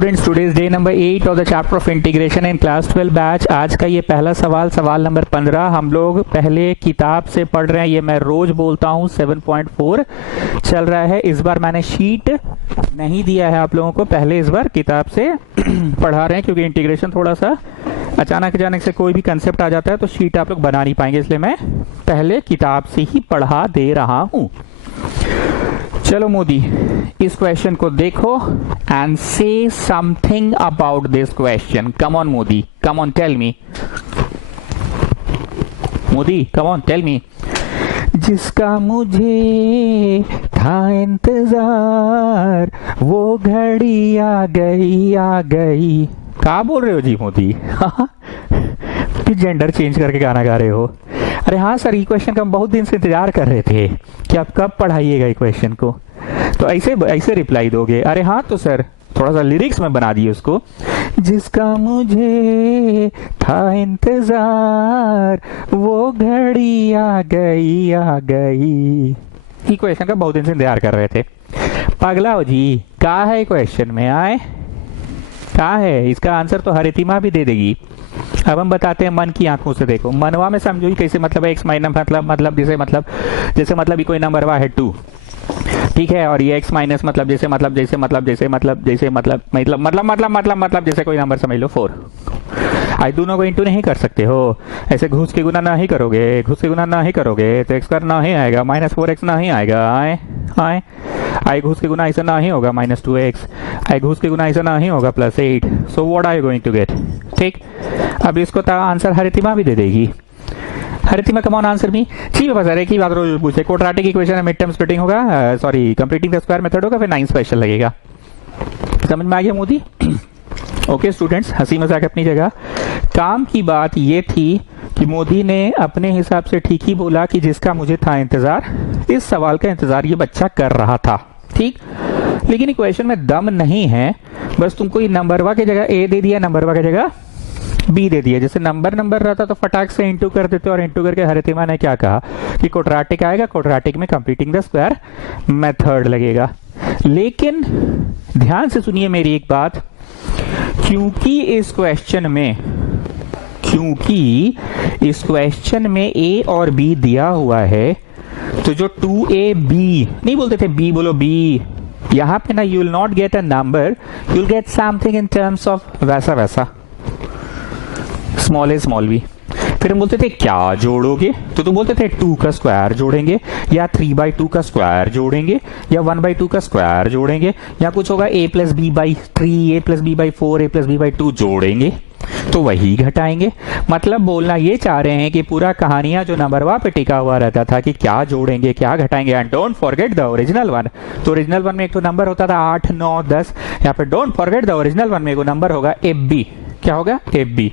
Students, today's day number 8 of the chapter of integration in class 12 batch. आज का ये पहला सवाल नंबर 15 हम लोग पहले किताब से पढ़ रहे हैं। ये मैं रोज बोलता हूँ 7.4 चल रहा है। इस बार मैंने शीट नहीं दिया है आप लोगों को, पहले इस बार किताब से पढ़ा रहे हैं क्योंकि इंटीग्रेशन थोड़ा सा अचानक से कोई भी कंसेप्ट आ जाता है तो शीट आप लोग बना नहीं पाएंगे, इसलिए मैं पहले किताब से ही पढ़ा दे रहा हूँ। चलो मोदी, इस क्वेश्चन को देखो and say something about this question. Come on Modi, come on tell me. Modi come on tell me. जिसका मुझे था इंतजार वो घड़ी आ गई। क्या बोल रहे हो जी मोदी? फिर जेंडर चेंज करके गाना गा रहे हो? अरे हाँ सर, ये क्वेश्चन का हम बहुत दिन से इंतजार कर रहे थे कि आप कब पढ़ाइएगा ये क्वेश्चन को, तो ऐसे रिप्लाई दोगे। अरे हाँ तो सर थोड़ा सा लिरिक्स में बना दिए उसको। जिसका मुझे था इंतजार वो घड़ी आ गई। ये क्वेश्चन का बहुत दिन से इंतजार कर रहे थे। पगला हो जी, क्या है क्वेश्चन में आए? क्या है इसका आंसर? तो हरितिमा भी दे देगी। अब हम बताते हैं मन की आंखों से देखो। मनवा में समझो ही कैसे, मतलब एक्स माइनस मतलब जैसे ये कोई नंबर हुआ है 2, ठीक है, और ये एक्स माइनस मतलब जैसे कोई नंबर समझ लो 4। आई दोनों को इंटू नहीं कर सकते हो, ऐसे घुस के गुना नहीं करोगे तो एक्स स्क्वायर नहीं आएगा, -4x नहीं आएगा। आए आई घुस के गुना ऐसा नहीं होगा, -2x। आई घुस के गुना ऐसा नहीं होगा, +8। So what are you going to get? ठीक, अब इसको आंसर हरितिमा भी दे देगी। Haritima come on answer me. ठीक है, बस एक ही बात रोज पूछे। क्वाड्रेटिक इक्वेशन में मिड टर्म स्प्लिटिंग होगा, कंप्लीटिंग द स्क्वायर मेथड होगा, फिर 9 स्पेशल लगेगा। समझ में आ गया मोदी? ओके स्टूडेंट्स, हंसी मजाक अपनी जगह। काम की बात ये थी कि मोदी ने अपने हिसाब से ठीक ही बोला कि जिसका मुझे था इंतजार, इस सवाल का इंतजार ये बच्चा कर रहा था। ठीक, लेकिन इक्वेशन में दम नहीं है। बस तुमको ये नंबरवा की जगह ए दे दिया, नंबरवा की जगह बी दे दिया। जैसे नंबर रहता तो फटाक से इंटू कर देते, और इंटू करके हरितिमा ने क्या कहा कि क्वाड्रेटिक आएगा, क्वाड्रेटिक में कंप्लीटिंग द स्क्वायर मेथड लगेगा। लेकिन ध्यान से सुनिए मेरी एक बात, क्योंकि इस क्वेश्चन में ए और बी दिया हुआ है, तो जो 2ab नहीं बोलते थे, बी बोलो बी, यहां पे ना you will not get a number, you will get something in terms of वैसा स्मॉल ए स्मॉल बी। फिर हम बोलते थे क्या जोड़ोगे, तो तुम बोलते थे 2 का स्क्वायर जोड़ेंगे, या 3/2 का स्क्वायर जोड़ेंगे, या 1/2 का स्क्वायर जोड़ेंगे, या कुछ होगा a + b/3, a + b/4, a + b/2 जोड़ेंगे, तो वही घटाएंगे। मतलब बोलना ये चाह रहे हैं कि पूरा कहानियां जो नंबरवा पे टिका हुआ रहता था कि क्या जोड़ेंगे क्या घटाएंगे, and don't forget the original one. तो ओरिजिनल वन में एक तो नंबर होता था 8, 9, 10। यहाँ पे don't forget the original one में एक नंबर होगा ab। क्या होगा? ab।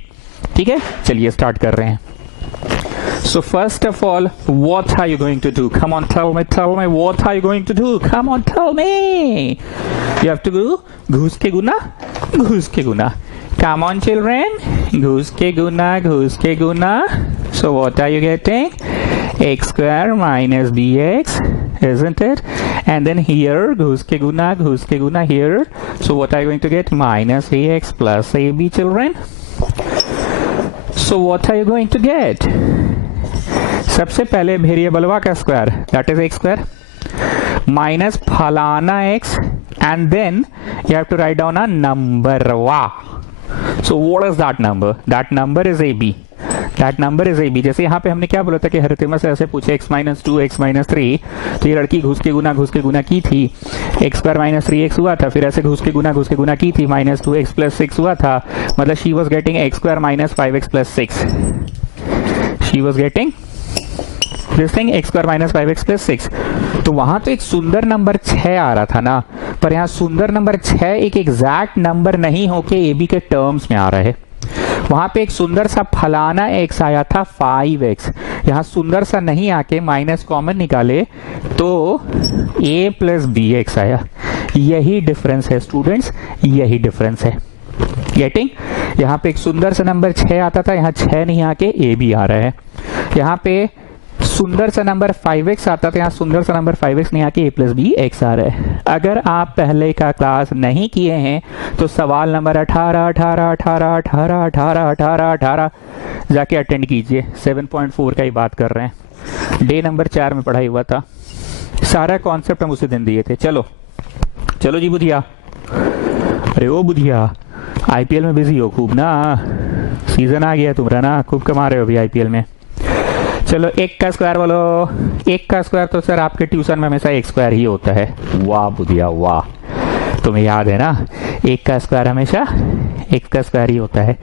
ठीक है, चलिए स्टार्ट कर रहे हैं। So first of all, what are you going to do? Come on, tell me, what are you going to do? Come on, tell me. You have to do घुस के गुना। Come on, children. घुस के गुना। So what are you getting? X square minus bx, isn't it? And then here घुस के गुना here. So what are you going to get? -ax plus ab, children. So what are you going to get? सबसे पहले वेरिएबलवा का square, that is x square, minus फलाना x, and then you have to write down a नंबरवा। So what is that number? That number is ab। जैसे यहाँ पे हमने क्या बोला था कि हरितिमा से ऐसे पूछे x - 2, x - 3, तो ये लड़की घुस के गुना की थी, x स्क्वायर -3x हुआ था, फिर ऐसे घुस के गुना की थी, -2x + 6 हुआ था, मतलब she was getting x square -5x + 6। She was getting this thing x square -5x + 6। तो वहां तो एक सुंदर नंबर 6 आ रहा था ना, पर यहाँ सुंदर नंबर 6 एक एग्जैक्ट नंबर नहीं होके ab के टर्म्स में आ रहा है। वहां पे एक सुंदर सा फलाना x आया था 5x, यहाँ सुंदर सा नहीं आके माइनस कॉमन निकाले तो a + bx आया। यही डिफरेंस है स्टूडेंट्स, यही डिफरेंस है। गेटिंग? यहाँ पे एक सुंदर सा नंबर 6 आता था, यहाँ 6 नहीं आके ab आ रहा है। यहाँ पे सुंदर सा नंबर 5x आता था, यहाँ सुंदर सा नंबर 5x नहीं आके a प्लस बी एक्स आ रहा है। अगर आप पहले का क्लास नहीं किए हैं तो सवाल नंबर 18 जाके अटेंड कीजिए। 7.4 का ही बात कर रहे हैं, डे नंबर 4 में पढ़ाई हुआ था, सारा कॉन्सेप्ट हम उसी दिन दिए थे। चलो चलो जी बुधिया, अरे ओ बुधिया, आईपीएल में बिजी हो खूब ना, सीजन आ गया तुम्हारा ना, खूब कमा रहे हो अभी आईपीएल में। चलो 1 का स्क्वायर बोलो। 1 का स्क्वायर तो सर आपके ट्यूशन में हमेशा 1 स्क्वायर ही होता है। वाह बुधिया वाह, तुम्हें याद है ना, 1 का स्क्वायर हमेशा 1 का स्क्वायर ही होता है।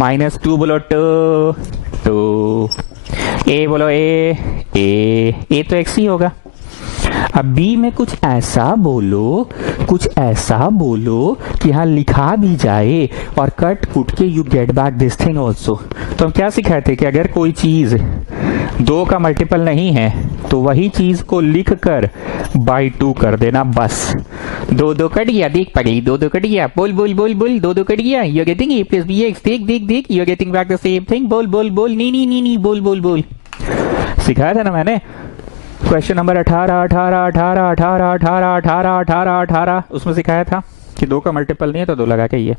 -2 बोलो, 2 ए बोलो, ए तो x ही होगा। अब बी में कुछ ऐसा बोलो कि यहाँ लिखा भी जाए और कट कुट के you get back this thing also. तो हम क्या सिखाए थे कि अगर कोई चीज 2 का मल्टीपल नहीं है तो वही चीज को लिख कर बाई 2 कर देना बस। 2 कट गया, देख पगली, 2 कट गया, बोल 2 कट गया, you getting a plus b x, देख you getting back the same thing, बोल नी बोल। सिखाया था ना मैंने, क्वेश्चन नंबर 18 उसमें सिखाया था कि 2 का मल्टीपल नहीं है तो 2 लगा के ये।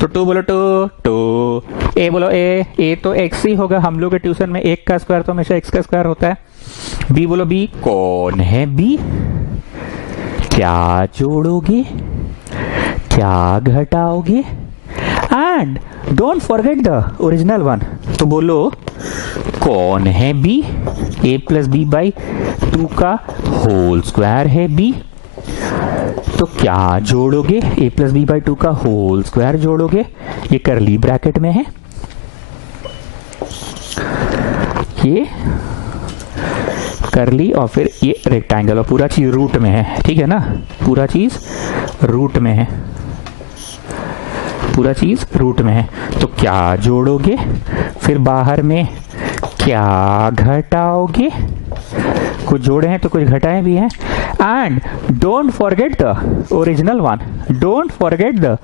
तो 2 बोलो, 2 ए बोलो, ए तो x ही होगा। हम लोग के ट्यूशन में 1 का स्क्वायर तो हमेशा x का स्क्वायर होता है। बी बोलो, बी कौन है बी, क्या जोड़ोगे, क्या घटाओगे, and don't forget the original one. तो बोलो कौन है b, a plus B by 2 का होल स्क्वायर है बी। तो क्या जोड़ोगे, a प्लस बी बाई 2 का होल स्क्वायर जोड़ोगे, ये करली ब्रैकेट में है, ये करली और फिर ये रेक्टेंगल, और पूरा चीज रूट में है, ठीक है ना, पूरा चीज रूट में है, पूरा चीज रूट में है। तो क्या जोड़ोगे, फिर बाहर में क्या घटाओगे, कुछ जोड़े हैं तो कुछ घटाए भी हैं। And don't forget the original one, don't forget the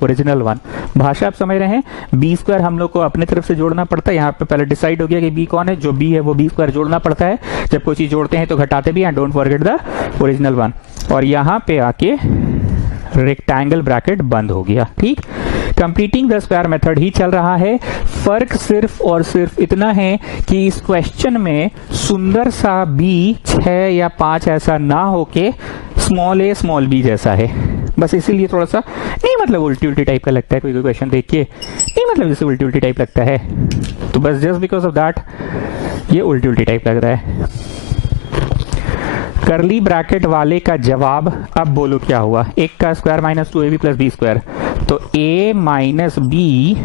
original one. भाषा आप समझ रहे हैं, बी स्क्वायर हम लोग को अपने तरफ से जोड़ना पड़ता है। यहाँ पे पहले डिसाइड हो गया कि बी कौन है, जो बी है वो बी स्क्वायर जोड़ना पड़ता है। जब कोई चीज जोड़ते हैं तो घटाते भी हैं, don't forget the original one. और यहाँ पे आके रेक्टेंगल ब्रैकेट बंद हो गया, ठीक। कंप्लीटिंग द स्क्वायर मेथड ही चल रहा है। फर्क सिर्फ और सिर्फ इतना है कि इस क्वेश्चन में सुंदर सा बी 6 या 5 ऐसा ना होके स्मॉल a स्मॉल b जैसा है, बस इसीलिए थोड़ा सा नहीं, मतलब उल्टी टाइप का लगता है। कोई क्वेश्चन देख के नहीं, मतलब जैसे उल्टी टाइप लगता है, तो बस जस्ट बिकॉज ऑफ दैट ये उल्टी टाइप लग रहा है। करली ब्रैकेट वाले का जवाब अब बोलो क्या हुआ, 1 का square minus 2ab plus B square, तो a माइनस बी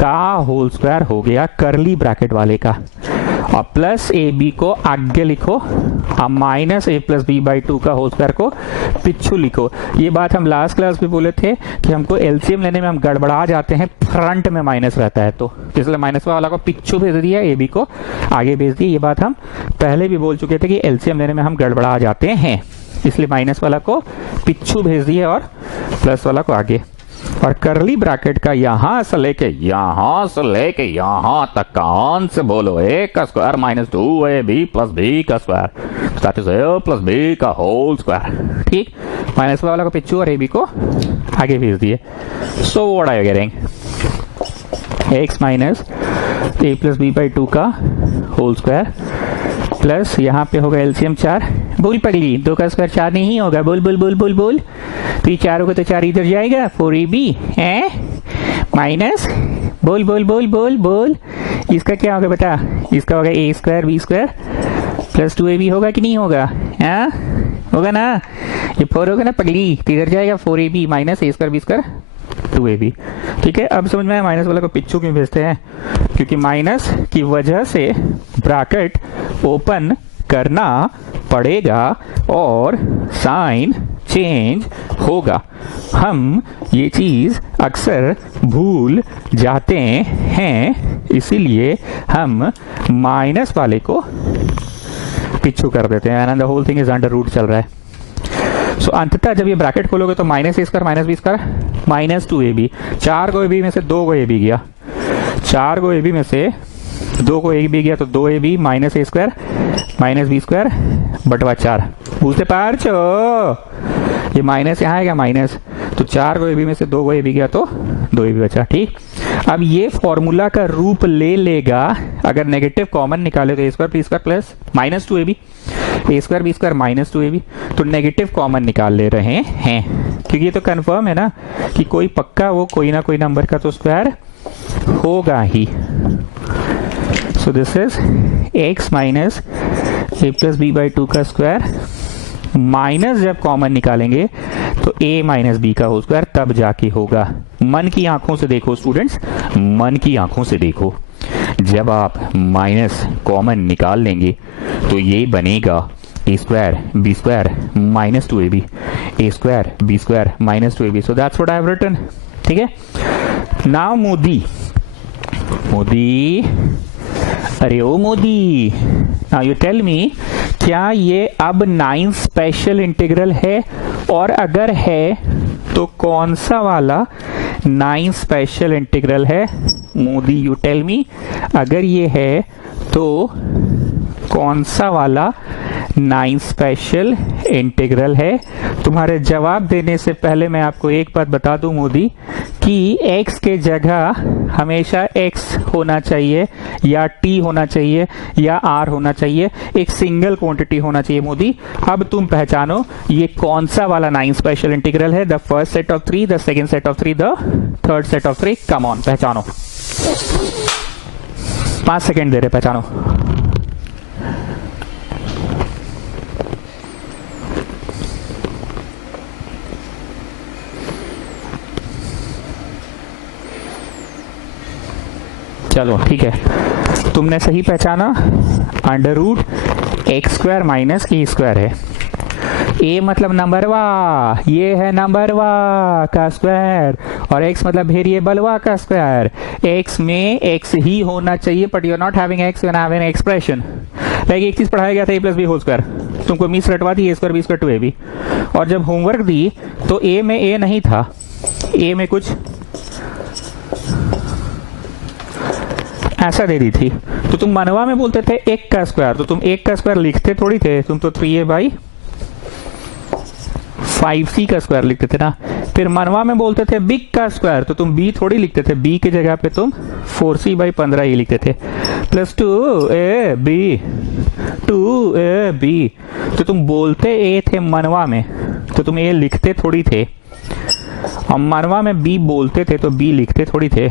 का होल स्क्वायर हो गया करली ब्रैकेट वाले का, और प्लस ए बी को आगे लिखो, हम minus a plus B by 2 का होल स्क्वायर को पिछू लिखो। ये बात हम लास्ट क्लास में बोले थे कि हमको एलसीएम लेने में हम गड़बड़ा जाते हैं, फ्रंट में माइनस रहता है, तो इसलिए माइनस वाला को पिछू भेज दिया, ए बी को आगे भेज दिया। ये बात हम पहले भी बोल चुके थे कि एलसीएम लेने में हम गड़बड़ा जाते हैं, इसलिए माइनस वाला को पिछू भेज दिए और प्लस वाला को आगे। और करली ब्रैकेट का यहां से लेके यहां तक का आंसर बोलो, 1 का square minus 2ab plus b का square, that is a plus b का होल स्क्वायर, ठीक। माइनस वाला को पिछू और ए बी को आगे भेज दिए। So what are you getting, x minus a plus B by 2 का होल स्क्वायर प्लस यहाँ पे होगा एलसीएम 4, बोल पगली 2 का स्क्वायर 4 नहीं होगा, बोल तो ये 4 होगा तो 4 इधर जाएगा, 4ab है माइनस बोल इसका क्या होगा बता, इसका होगा a square B square plus 2ab होगा कि नहीं होगा, हाँ होगा ना, ये 4 होगा ना पगली, तो इधर जाएगा 4ab minus a square B square 2ab, ठीक है। अब समझ में आया माइनस वाला को पिछू क्यों भेजते हैं, क्योंकि माइनस की वजह से ब्रैकेट ओपन करना पड़ेगा और साइन चेंज होगा। हम ये चीज अक्सर भूल जाते हैं, इसीलिए हम माइनस वाले को पिछू कर देते हैं, and the whole thing is under root चल रहा है। सो अंततः जब ये ब्रैकेट खोलोगे तो minus a square minus B square minus 2ab, 4 को ab में से 2 को ab गया, 4 को ab में से 2 को ए बी गया तो 2ab minus a square minus B square बटवा 4 बुझते पारछो ये माइनस यहाँ आएगा माइनस तो 4 को ए बी में से 2 को ए बी गया तो 2ab बचा। ठीक, अब ये फॉर्मूला का रूप ले लेगा अगर नेगेटिव कॉमन निकाले तो a square B square plus minus 2ab a square B square minus 2ab तो नेगेटिव कॉमन निकाल ले रहे हैं क्योंकि ये तो कंफर्म है ना कि कोई पक्का वो कोई ना कोई नंबर का तो स्क्वायर होगा ही। So this is x minus a plus B by 2 का स्क्वायर माइनस जब कॉमन निकालेंगे तो a माइनस बी का होल स्क्वायर तब जाके होगा। मन की आंखों से देखो स्टूडेंट्स, मन की आंखों से देखो, जब आप माइनस कॉमन निकाल लेंगे तो ये बनेगा a square B square minus 2ab a square B square minus 2ab। So that's what I have written. ठीक है, नाउ मोदी अरे ओ Modi, now you tell me क्या ये अब 9 स्पेशल इंटीग्रल है और अगर है तो कौन सा वाला 9 स्पेशल इंटीग्रल है? मोदी यू टेल मी, अगर ये है तो कौन सा वाला 9 स्पेशल इंटीग्रल है? तुम्हारे जवाब देने से पहले मैं आपको एक बात बता दूं मोदी कि x के जगह हमेशा x होना चाहिए या t होना चाहिए या r होना चाहिए, एक सिंगल क्वांटिटी होना चाहिए। मोदी अब तुम पहचानो ये कौन सा वाला 9 स्पेशल इंटीग्रल है, the first set of 3, the second set of 3, the third set of 3। Come on पहचानो, 5 सेकेंड दे रहे, पहचानो। चलो ठीक है, तुमने सही पहचाना, under root x square minus a square है। ए मतलब नंबरवा, ये है नंबरवा का स्क्वायर, और एक्स मतलब वेरिएबलवा का स्क्वायर। एक्स में एक्स ही होना चाहिए, but you are not having X when having expression. Like एक चीज पढ़ाया गया था, A plus B whole square, तुमको मिस रटवा दी A square B square 2ab, और जब होमवर्क दी तो ए में ए नहीं था, ए में कुछ ऐसा दे दी थी, तो तुम मनवा में बोलते थे एक का स्क्वायर, तो तुम एक का स्क्वायर लिखते थोड़ी थे, तुम तो 3a बाई 5c का स्क्वायर लिखते थे ना। फिर मनवा में बोलते थे बिग का स्क्वायर, तो तुम b थोड़ी लिखते थे, b की जगह पे तुम 4c बाई 15 लिखते थे, प्लस 2ab। तो तुम बोलते a थे मनवा में, तो तुम a लिखते थोड़ी थे, और मनवा में b बोलते थे तो b लिखते थोड़ी थे।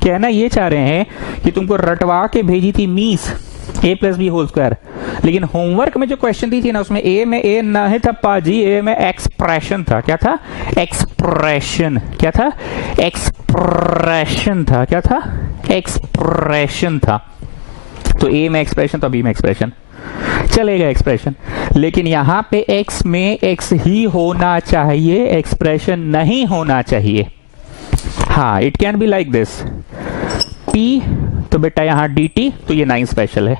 कहना ये चाह रहे हैं कि तुमको रटवा के भेजी थी Miss a plus B whole square, लेकिन होमवर्क में जो क्वेश्चन दी थी ना उसमें a में a नहीं था पाजी, a में एक्सप्रेशन था। क्या था? एक्सप्रेशन। क्या था? एक्सप्रेशन था। क्या था? एक्सप्रेशन था। तो a में एक्सप्रेशन तो b में एक्सप्रेशन चलेगा एक्सप्रेशन, लेकिन यहाँ पे x में x ही होना चाहिए, एक्सप्रेशन नहीं होना चाहिए। हाँ, it can be like this t, तो बेटा यहाँ dt, तो ये 9 स्पेशल है,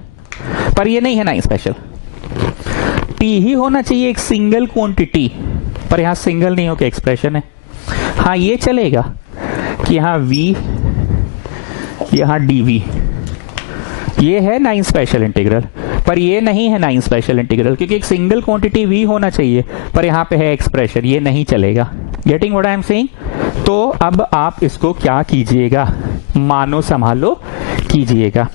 पर ये नहीं है 9 स्पेशल। t ही होना चाहिए एक सिंगल क्वांटिटी, पर यहाँ सिंगल नहीं होकर एक्सप्रेशन है। हाँ, ये चलेगा कि यहाँ v, यहाँ dv, ये है 9 स्पेशल इंटीग्रल, पर ये नहीं है 9 स्पेशल इंटीग्रल, क्योंकि एक सिंगल क्वांटिटी v होना चाहिए, पर यहाँ पे है एक्सप्रेशन, ये नहीं चलेगा। Getting what I am saying? तो अब आप इसको क्या कीजिएगा, मानो संभालो कीजिएगा।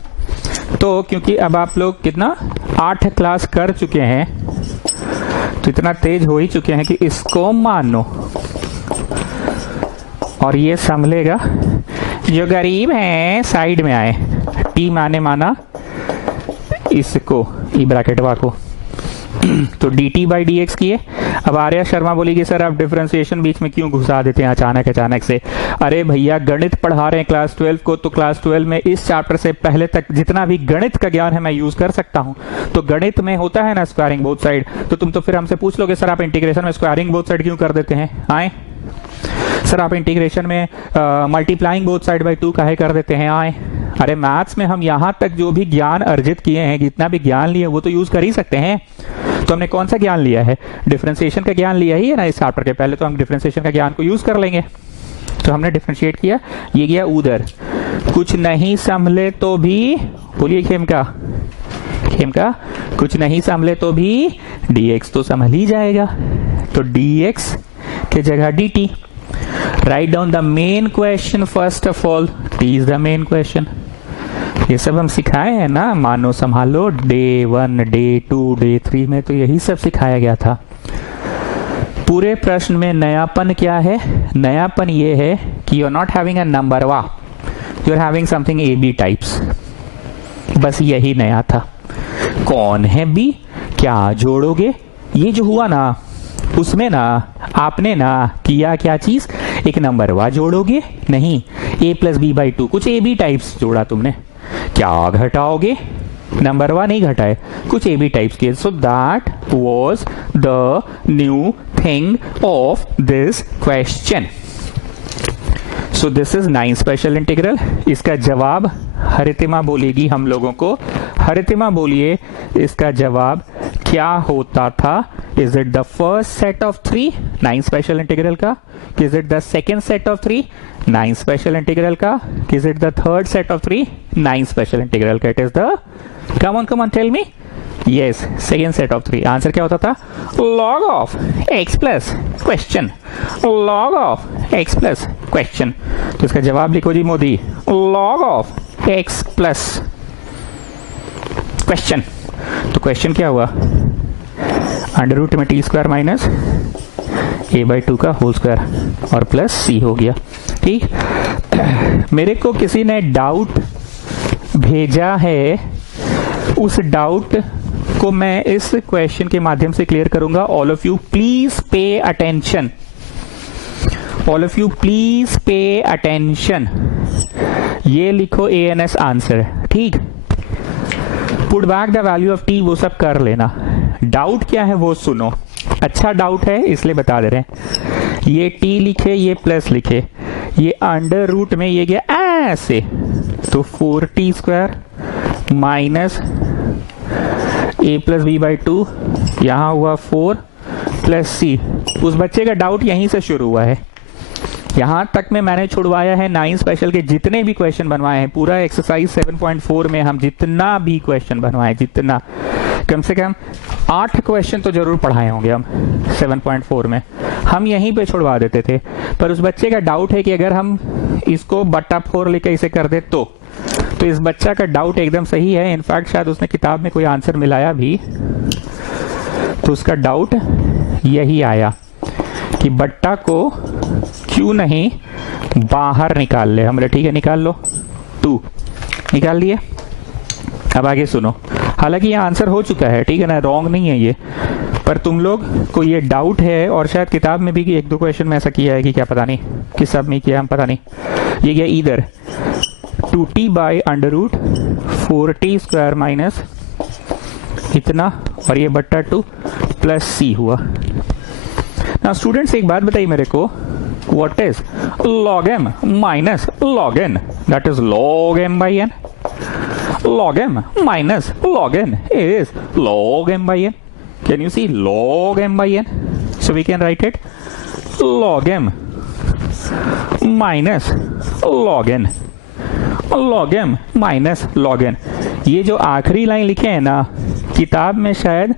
तो क्योंकि अब आप लोग कितना 8 क्लास कर चुके हैं, तो इतना तेज हो ही चुके हैं कि इसको मानो, और ये संभलेगा। जो गरीब हैं साइड में आए, टी माने माना इसको, ई ब्रैकेटवा को, तो dt बाई डी एक्स किए। अब आर्या शर्मा बोली कि सर आप डिफरेंशिएशन बीच में क्यों घुसा देते हैं अचानक से? अरे भैया, गणित पढ़ा रहे हैं क्लास 12 को, तो क्लास 12 में इस चैप्टर से पहले तक जितना भी गणित का ज्ञान है मैं यूज कर सकता हूं। तो गणित में होता है ना स्क्वायरिंग बोथ साइड, तो तुम तो फिर हमसे पूछ लोगे सर आप इंटीग्रेशन में स्क्वायरिंग बोथ साइड क्यों कर देते हैं? आए सर आप इंटीग्रेशन में मल्टीप्लाइंग बोथ साइड बाई 2 काहे कर देते हैं? आए अरे मैथ्स में हम यहां तक जो भी ज्ञान अर्जित किए हैं, जितना भी ज्ञान लिए वो तो यूज कर ही सकते हैं। तो हमने कौन सा ज्ञान लिया है? डिफरेंशिएशन का ज्ञान लिया ही है ना इस चैप्टर के, पहले तो हम डिफरेंशिएशन का ज्ञान को यूज कर लेंगे। तो हमने डिफरेंशिएट किया, ये गया उधर। कुछ नहीं संभले तो भी, बोलिए खेमका, खेमका, कुछ नहीं संभले तो भी dx तो संभल ही जाएगा, तो dx के जगह dt। Write down the main question first of all, t is the main question. ये सब हम सिखाए हैं ना, मानो संभालो, डे 1, डे 2, डे 3 में तो यही सब सिखाया गया था। पूरे प्रश्न में नयापन क्या है? नयापन ये है कि you are not having a number वा, you are having something a b types, बस यही नया था। कौन है बी, क्या जोड़ोगे? ये जो हुआ ना, उसमें ना आपने ना किया क्या चीज, एक नंबर वा जोड़ोगे, नहीं a+b/2, कुछ ए बी टाइप्स जोड़ा तुमने। क्या घटाओगे? नंबर वन नहीं घटाए, कुछ ए बी टाइप्स के। So that was the new thing of this question. So this is 9 special integral. इसका जवाब हरितिमा बोलेगी हम लोगों को। हरितिमा बोलिए इसका जवाब क्या होता था? Is it the first set of 3 9 special integral का? Is it the second set of 3 9 special integral का? Is it the third set of 3 9 special integral का? It is the, come on tell me, yes, second set of 3। Answer क्या होता था? log of x plus question, log of x plus question। तो इसका जवाब लिखो जी Modi, log of x plus question। तो क्वेश्चन क्या हुआ? अंडर रूट में t² माइनस a/2 का होल स्क्वायर और प्लस c हो गया। ठीक, मेरे को किसी ने डाउट भेजा है, उस डाउट को मैं इस क्वेश्चन के माध्यम से क्लियर करूंगा। All of you please pay attention, all of you please pay attention. ये लिखो ANS आंसर, ठीक। Put back the value of t, वो सब कर लेना। डाउट क्या है वो सुनो, अच्छा डाउट है इसलिए बता दे रहे हैं। ये t लिखे, ये प्लस लिखे, ये अंडर रूट में ये गया ऐसे, तो 4t² माइनस a+b/2, यहां हुआ 4 प्लस c। उस बच्चे का डाउट यहीं से शुरू हुआ है। यहां तक में मैंने छुड़वाया है 9 स्पेशल के जितने भी क्वेश्चन बनवाए हैं, पूरा एक्सरसाइज 7.4 में हम जितना भी क्वेश्चन बनवाए, जितना, कम से कम 8 क्वेश्चन तो जरूर पढ़ाए होंगे हम 7.4 में, हम यहीं पे छुड़वा देते थे। पर उस बच्चे का डाउट है कि अगर हम इसको बटा 4 लेकर इसे कर दे तो इस बच्चा का डाउट एकदम सही है। इनफैक्ट शायद उसने किताब में कोई आंसर मिलाया भी, तो उसका डाउट यही आया कि बट्टा को क्यों नहीं बाहर निकाल ले। हमने ठीक है निकाल लो, 2 निकाल लिए। अब आगे सुनो, हालांकि ये आंसर हो चुका है, ठीक है ना, रॉन्ग नहीं है ये, पर तुम लोग को ये डाउट है, और शायद किताब में भी 1-2 क्वेश्चन में ऐसा किया है कि क्या पता नहीं, किस सब में किया हम पता नहीं। ये गया इधर 2t by under root 4t² minus इतना, और ये बट्टा 2 प्लस c हुआ। ना स्टूडेंट्स एक बात बताइए मेरे को, what is log m minus log n? That is log m by n। log m minus log n is log m by n। Can you see log m by n? So we can write it log m minus log n, log m minus log n। ये जो आखिरी line लिखे हैं ना, किताब में शायद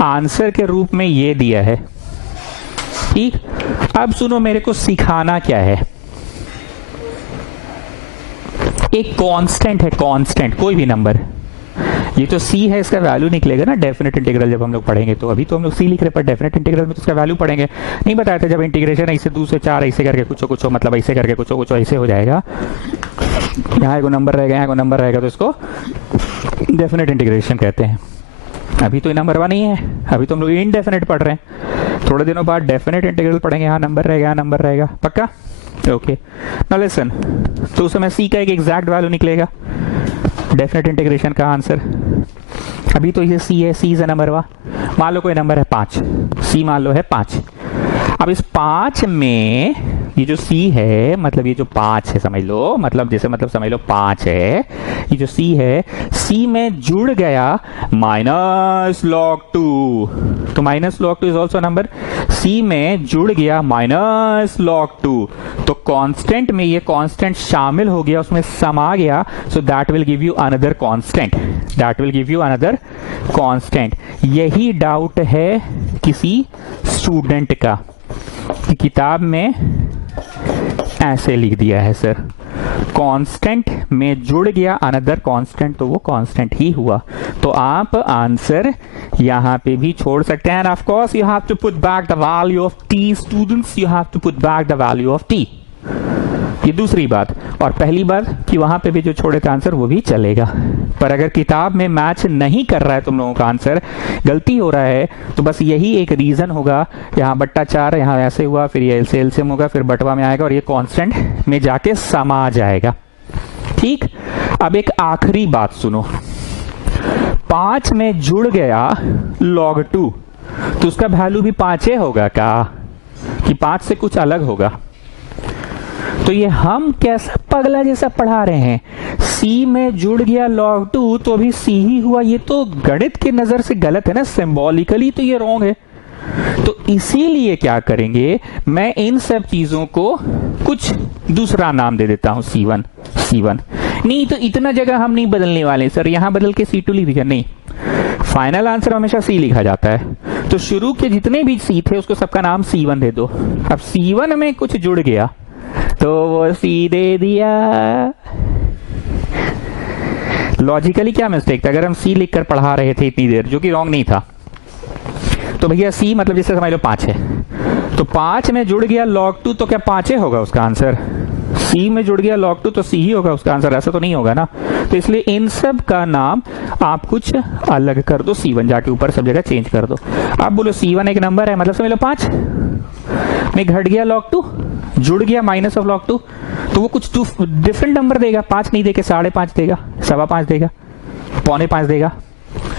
answer के रूप में ये दिया है, ठीक। अब सुनो, मेरे को सिखाना क्या है, एक कांस्टेंट है, कांस्टेंट कोई भी नंबर, ये तो c है, इसका वैल्यू निकलेगा ना डेफिनेट इंटीग्रल जब हम लोग पढ़ेंगे। तो अभी तो हम लोग c लिख रहे, पर डेफिनेट इंटीग्रल में तो इसका वैल्यू पढ़ेंगे। नहीं बताया था जब इंटीग्रेशन ऐसे 2 से 4 ऐसे करके कुछ मतलब ऐसे करके कुछ ऐसे हो जाएगा, यहाँ को नंबर रहेगा, यहाँ को नंबर रहेगा, तो इसको डेफिनेट इंटीग्रेशन कहते हैं। अभी तो नंबर 1 नहीं है, अभी तो हम लोग इनडेफिनेट पढ़ रहे हैं। थोड़े दिनों बाद डेफिनेट इंटीग्रल पढ़ेंगे, यहाँ नंबर रहेगा, यहाँ नंबर रहेगा, पक्का? ओके, नाउ लिसन, तो उस समय c का एक एग्जैक्ट वैल्यू निकलेगा डेफिनेट इंटीग्रेशन का आंसर। अभी तो ये c है, c इज अ नंबर वा, मान लो कोई नंबर है 5, c मान लो है 5। अब इस 5 में ये जो c है मतलब ये जो 5 है समझ लो, मतलब जैसे मतलब समझ लो 5 है, ये जो c है c में जुड़ गया माइनस log 2, तो minus log 2 is also number, c में जुड़ गया माइनस log 2, तो कांस्टेंट में ये कांस्टेंट शामिल हो गया, उसमें समा गया, so that will give you another constant, that will give you another constant. यही डाउट है किसी स्टूडेंट का कि किताब में ऐसे लिख दिया है सर, कांस्टेंट में जुड़ गया अनदर कांस्टेंट, तो वो कांस्टेंट ही हुआ, तो आप आंसर यहां पे भी छोड़ सकते हैं। Of course you have to put back the value of T, students you have to put back the value of T, ये दूसरी बात। और पहली बात कि वहां पे भी जो छोड़े थे आंसर वो भी चलेगा, पर अगर किताब में मैच नहीं कर रहा है तुम लोगों का आंसर, गलती हो रहा है, तो बस यही एक रीजन होगा, यहाँ बट्टा 4 यहाँ ऐसे हुआ, फिर ये एलसीएम होगा, फिर बटवा में आएगा और ये कांस्टेंट में जाके समा जाएगा। ठीक, अब एक आखिरी बात सुनो, 5 में जुड़ गया log 2, तो उसका वैल्यू भी 5 होगा क्या कि 5 से कुछ अलग होगा? तो ये हम कैसा पगला जैसा पढ़ा रहे हैं, c में जुड़ गया log 2 तो अभी c ही हुआ, ये तो गणित की नजर से गलत है ना, सिंबॉलिकली तो ये रॉन्ग है। तो इसीलिए क्या करेंगे, मैं इन सब चीजों को कुछ दूसरा नाम दे देता हूं, c1 c1 नहीं तो इतना जगह हम नहीं बदलने वाले सर, यहां बदल के c2 लिख दिया, नहीं, फाइनल आंसर हमेशा c लिखा जाता है, तो शुरू के जितने भी c थे उसको सबका नाम c1 दे दो। अब c1 में कुछ जुड़ गया तो वो c दे दिया। लॉजिकली क्या मिस्टेक था, अगर हम c लिखकर पढ़ा रहे थे इतनी देर, जो कि रॉन्ग नहीं था, तो भैया c मतलब जैसे समझ लो 5 है, तो 5 में जुड़ गया log 2 तो क्या 5 होगा उसका आंसर, c में जुड़ गया log 2 तो c ही होगा उसका आंसर, ऐसा तो नहीं होगा ना। तो इसलिए इन सब का नाम आप कुछ अलग कर दो, c1 जाके ऊपर सब जगह चेंज कर दो। आप बोलो c1 एक नंबर है, मतलब समझ लो 5 में घट गया log 2, जुड़ गया माइनस ऑफ log 2, तो वो कुछ डिफरेंट नंबर देगा, 5 नहीं देके 5.5 देगा, 5.25 देगा, 4.25 देगा,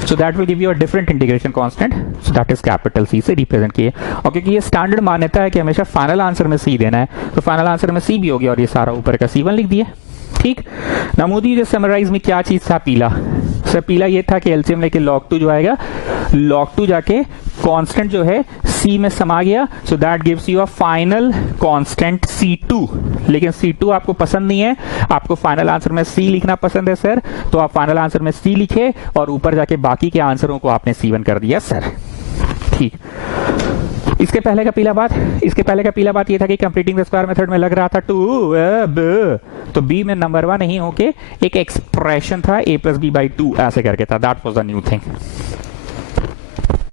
so that will give you a different integration constant, so that is capital C से रिप्रेजेंट किए। और क्योंकि ये स्टैंडर्ड मान्यता है कि हमेशा फाइनल आंसर में C देना है, तो फाइनल आंसर में C भी हो गया और ये सारा ऊपर का C1 लिख दिए। ठीक, नमूदी जो समराइज में क्या चीज था, पीला सर, पीला ये था कि एलसीएम लेके log 2 जो आएगा, log 2 जाके कांस्टेंट जो है C में समा गया, so that gives you a final constant C2। लेकिन C2 आपको पसंद नहीं है, आपको फाइनल आंसर में C लिखना पसंद है सर, तो आप फाइनल आंसर में C लिखे और ऊपर जाके बाकी के आंसरों को आपने C1 कर दिया सर। ठीक, इसके पहले का पीला बात ये था कि कंप्लीटिंग द स्क्वायर मेथड में लग रहा था 2 तो b में नंबर 1 नहीं होके एक एक्सप्रेशन था a + b/2 ऐसे करके था, that was the new thing.